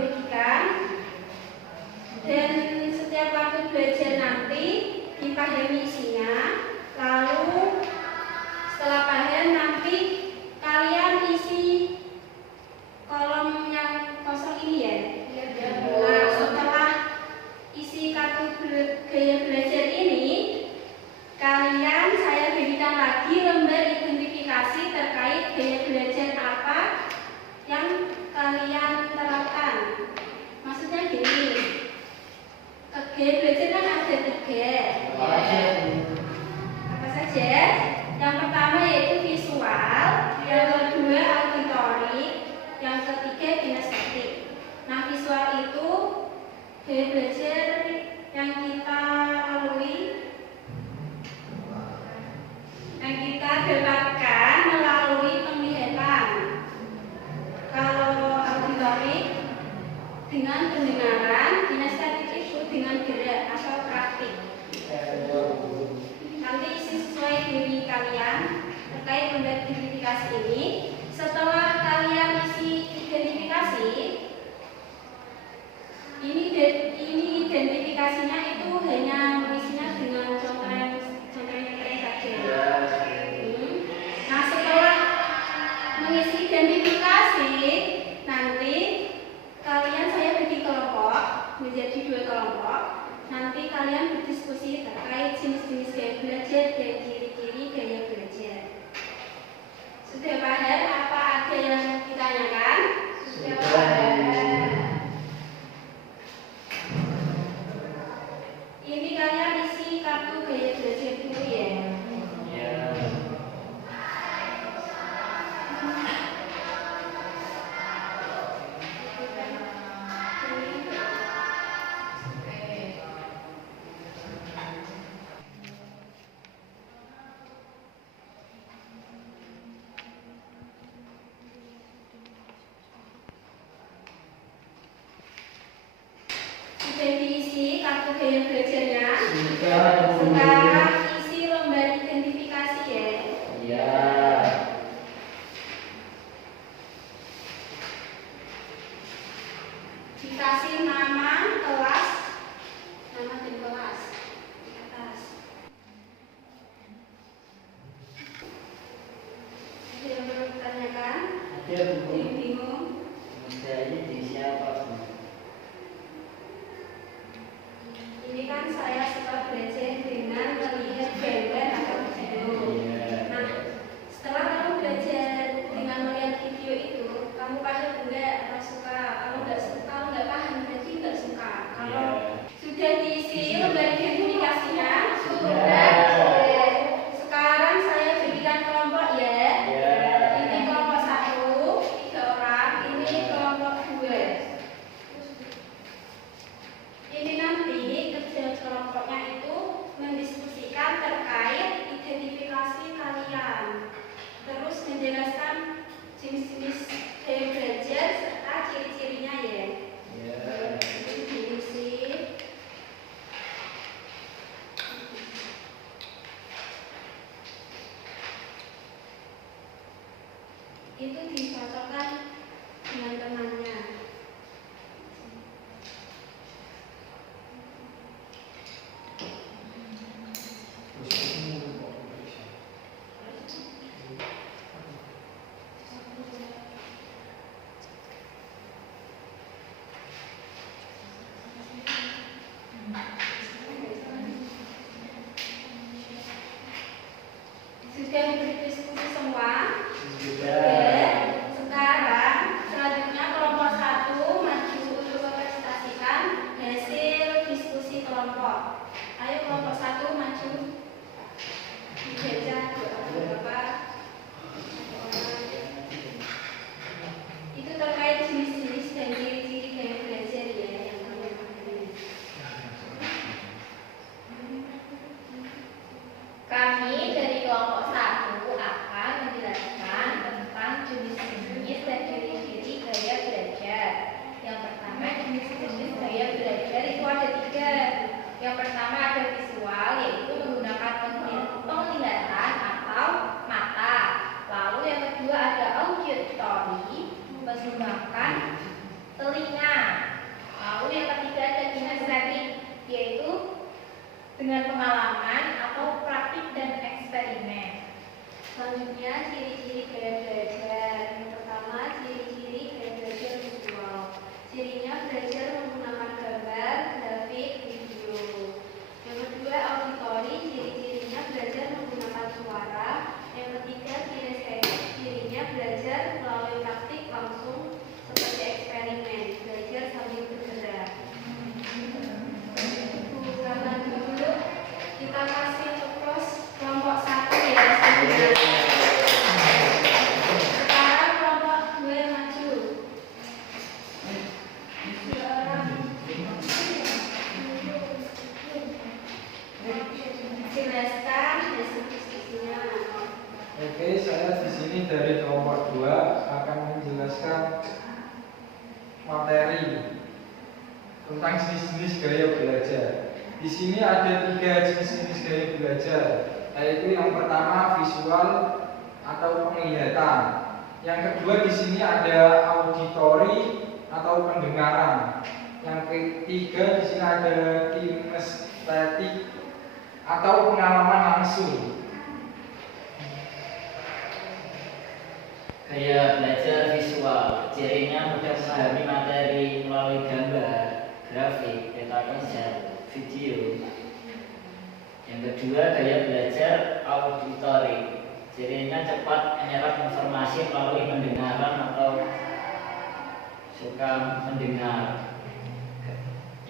membagikan, dan setiap waktu belajar nanti dipahami isinya. Lalu setelah paham nanti kalian isi kolom yang kosong ini ya. Nah, setelah isi kartu gaya belajar ini, saya berikan lagi lembar identifikasi terkait gaya belajar apa yang kalian terapkan. Maksudnya gini, gaya belajar kan ada 3. Apa saja? Yang pertama yaitu visual, yang kedua auditorik, yang ketiga kinestetik. Nah, visual itu gaya belajar yang kita lalui, yang kita dapatkan melalui penglihatan. Kalau auditorik dengan pendengaran, kinestetik itu dengan gerak atau praktik. Nanti isi sesuai diri kalian terkait lembar identifikasi ini. Setelah kalian isi identifikasi, ini identifikasinya itu hanya mengisinya dengan contoh-contoh saja. Nah, setelah mengisi identifikasi, nanti saya bagi kelompok menjadi 2 kelompok. Nanti kalian berdiskusi terkait jenis-jenis gaya belajar dan ciri-ciri gaya belajar. Sudah paham? Apa ada yang ditanyakan? Sudah paham? Ini kalian isi kartu gaya belajar dulu ya. Sudah diisi kartu gaya belajarnya. Sekarang isi lembar identifikasi ya. Iya. Dikasih nama, kelas, nama dan kelas di atas. Ada yang perlu ditanyakan? Ada, Bu. Bingung? Misalnya di siapa, Bu? Ini kan saya suka belajar dengan melihat gambar atau video. Nah, setelah kamu belajar dengan melihat video itu, kamu paham enggak atau suka? Kalau nggak paham berarti nggak suka. Kalau sudah diisi lembar identifikasinya, sudah. Sekarang saya berikan kelompok ya. Ini kelompok 1, 3 orang. Ini kelompok 2. Ini nanti kerja kelompoknya itu mendiskusikan terkait identifikasi kalian, terus menjelaskan jenis-jenis gaya belajar serta ciri-cirinya ya. Itu diisi. Itu dicocokkan dengan temannya. Sudah berdiskusi semua? Sudah. Sekarang selanjutnya kelompok 1 maju untuk mempresentasikan hasil diskusi kelompok. Ayo kelompok 1 maju. Dibaca beberapa. Itu terkait jenis-jenis dan ciri-ciri gaya belajar ya yang kalian pahami. Kami dari kelompok 1 akan menjelaskan tentang jenis-jenis dan ciri-ciri gaya belajar. Yang pertama, jenis-jenis gaya belajar itu ada 3. Yang pertama ada visual, yaitu menggunakan penglihatan atau mata. Lalu yang kedua ada auditory, menggunakan telinga. selanjutnya ciri-ciri gaya belajar. Yang pertama, ciri-ciri gaya belajar visual. Cirinya belajar menggunakan gambar, grafik, video. Yang kedua, auditori. Ciri-cirinya belajar menggunakan suara. Yang ketiga, kinestetik. Cirinya belajar melalui praktik langsung seperti eksperimen, belajar sambil bergerak. Karena dulu kita kasih terus kelompok 1 ya. Sekarang kelompok 2 maju. Jelaskan deskripsinya. Oke, saya di sini dari kelompok 2 akan menjelaskan materi tentang jenis-jenis gaya belajar. Di sini ada 3 jenis-jenis gaya belajar, yaitu yang pertama visual atau penglihatan. Yang kedua di sini ada auditori atau pendengaran. Yang ketiga di sini ada kinestetik atau pengalaman langsung. Gaya belajar visual, cirinya mudah memahami materi melalui gambar, grafik, peta konsep, video. Yang kedua, gaya belajar auditori, cirinya cepat menyerap informasi melalui pendengaran atau suka mendengar.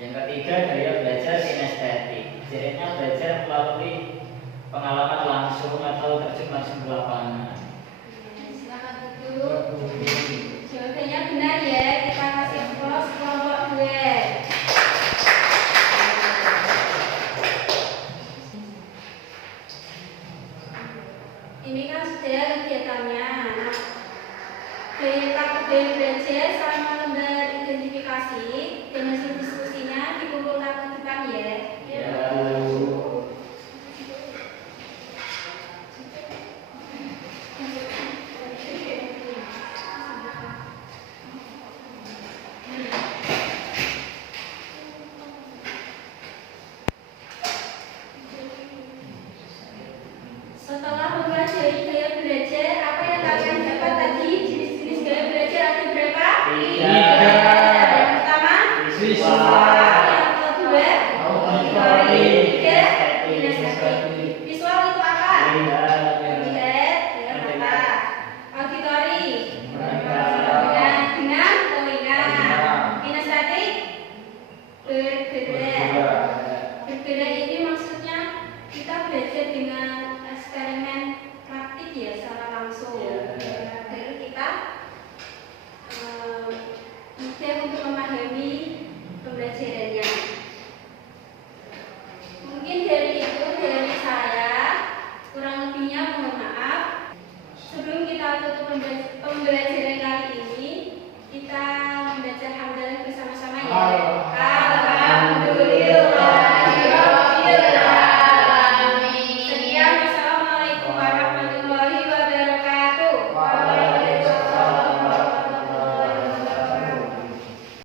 Yang ketiga, gaya belajar kinestetik, cirinya belajar melalui pengalaman langsung atau terjun langsung ke lapangan. Jawabannya benar ya, kita kasih plus kelompok 2. Ini kan sudah kegiatannya. Gaya belajar sama lembar identifikasi dan hasil diskusinya dikumpulkan ke depan ya. Setelah mempelajari gaya belajar, apa yang kalian dapat tadi? Jenis-jenis gaya belajar ada berapa? 3. Yang pertama, visual. Yang kedua, auditori. Ketiga, kinestetik. Visual itu apa? Melihat dengan mata. Auditori dengan telinga. Kinestetik bergerak. Bergerak ini maksudnya kita belajar dengan eksperimen praktik ya, secara langsung. Baru kita mudah untuk memahami pembelajarannya. Mungkin dari itu dari saya, kurang lebihnya mohon maaf. Sebelum kita tutup pembelajaran kali ini, kita membaca hamdalah bersama-sama ya. Alhamdulillah.